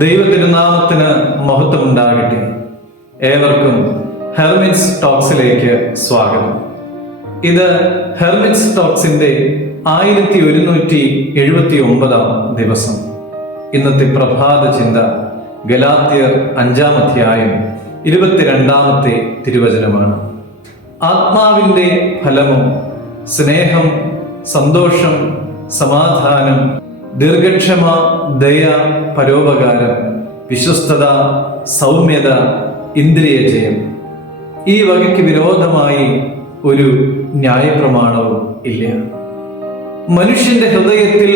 ദൈവതിരുനാമത്തിന് മഹത്വമുണ്ടാകട്ടെ. ഏവർക്കും ഹെർമിറ്റ്സ് ടോക്സിലേക്ക് സ്വാഗതം. ഇത് ഹെർമിറ്റ്സ് ടോക്സിന്റെ 1179 ദിവസം. ഇന്നത്തെ പ്രഭാത ചിന്ത ഗലാത്യർ 5-ാം അധ്യായം 22-ാമത്തെ തിരുവചനമാണ്. ആത്മാവിന്റെ ഫലമോ സ്നേഹം, സന്തോഷം, സമാധാനം, ദീർഘക്ഷമ, ദയ, പരോപകാരം, വിശ്വസ്തത, സൗമ്യത, ഇന്ദ്രിയജയം. ഈ വകയ്ക്ക് വിരോധമായി ഒരു ന്യായപ്രമാണവും ഇല്ല. മനുഷ്യന്റെ ഹൃദയത്തിൽ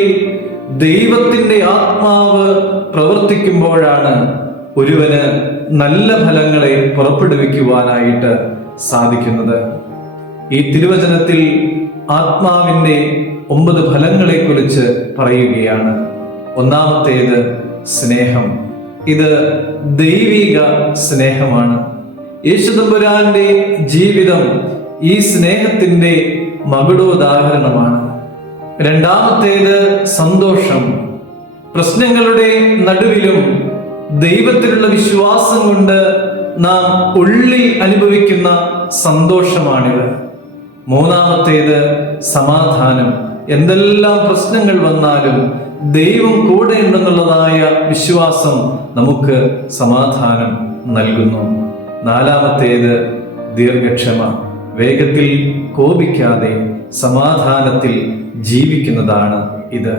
ദൈവത്തിന്റെ ആത്മാവ് പ്രവർത്തിക്കുമ്പോഴാണ് ഒരുവന് നല്ല ഫലങ്ങളെ പുറപ്പെടുവിക്കുവാനായിട്ട് സാധിക്കുന്നത്. ഈ തിരുവചനത്തിൽ ആത്മാവിന്റെ 9 ഫലങ്ങളെ കുറിച്ച് പറയുകയാണ്. ഒന്നാമത്തേത് സ്നേഹം. ഇത് ദൈവിക സ്നേഹമാണ്. യേശുതമ്പുരാന്റെ ജീവിതം ഈ സ്നേഹത്തിന്റെ മകുടോദാഹരണമാണ്. രണ്ടാമത്തേത് സന്തോഷം. പ്രശ്നങ്ങളുടെ നടുവിലും ദൈവത്തിലുള്ള വിശ്വാസം കൊണ്ട് നാം ഉള്ളിൽ അനുഭവിക്കുന്ന സന്തോഷമാണിത്. മൂന്നാമത്തേത് സമാധാനം. എന്തെല്ലാം പ്രശ്നങ്ങൾ വന്നാലും ദൈവം കൂടെ ഉണ്ടെന്നുള്ളതായ വിശ്വാസം നമുക്ക് സമാധാനം നൽകുന്നു. നാലാമത്തേത് ദീർഘക്ഷമ. വേഗത്തിൽ കോപിക്കാതെ സമാധാനത്തിൽ ജീവിക്കുന്നതാണ് ഇത്.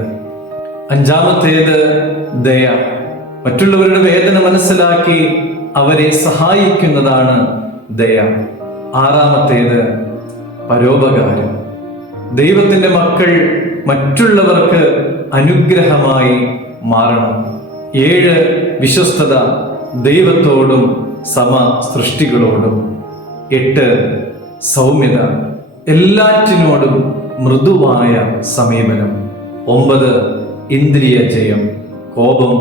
അഞ്ചാമത്തേത് ദയ. മറ്റുള്ളവരുടെ വേദന മനസ്സിലാക്കി അവരെ സഹായിക്കുന്നതാണ് ദയ. ആറാമത്തേത് പരോപകാരം. ദൈവത്തിന്റെ മക്കൾ മറ്റുള്ളവർക്ക് അനുഗ്രഹമായി മാറണം. 7 വിശ്വസ്തത. ദൈവത്തോടും സമ സൃഷ്ടികളോടും. 8 സൗമ്യത. എല്ലാറ്റിനോടും മൃദുവായ സമീപനം. 9 ഇന്ദ്രിയ ജയം. കോപം,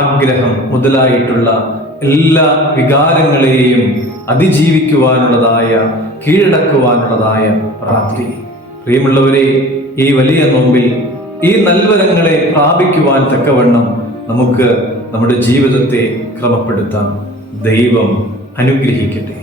ആഗ്രഹം മുതലായിട്ടുള്ള എല്ലാ വികാരങ്ങളെയും അതിജീവിക്കുവാനുള്ളതായ, കീഴടക്കുവാനുള്ളതായ പ്രാപ്തി. പ്രിയമുള്ളവരെ, ഈ വലിയ നോമ്പിൽ ഈ നൽവരങ്ങളെ പ്രാപിക്കുവാൻ തക്കവണ്ണം നമുക്ക് നമ്മുടെ ജീവിതത്തെ ക്രമപ്പെടുത്താം. ദൈവം അനുഗ്രഹിക്കട്ടെ.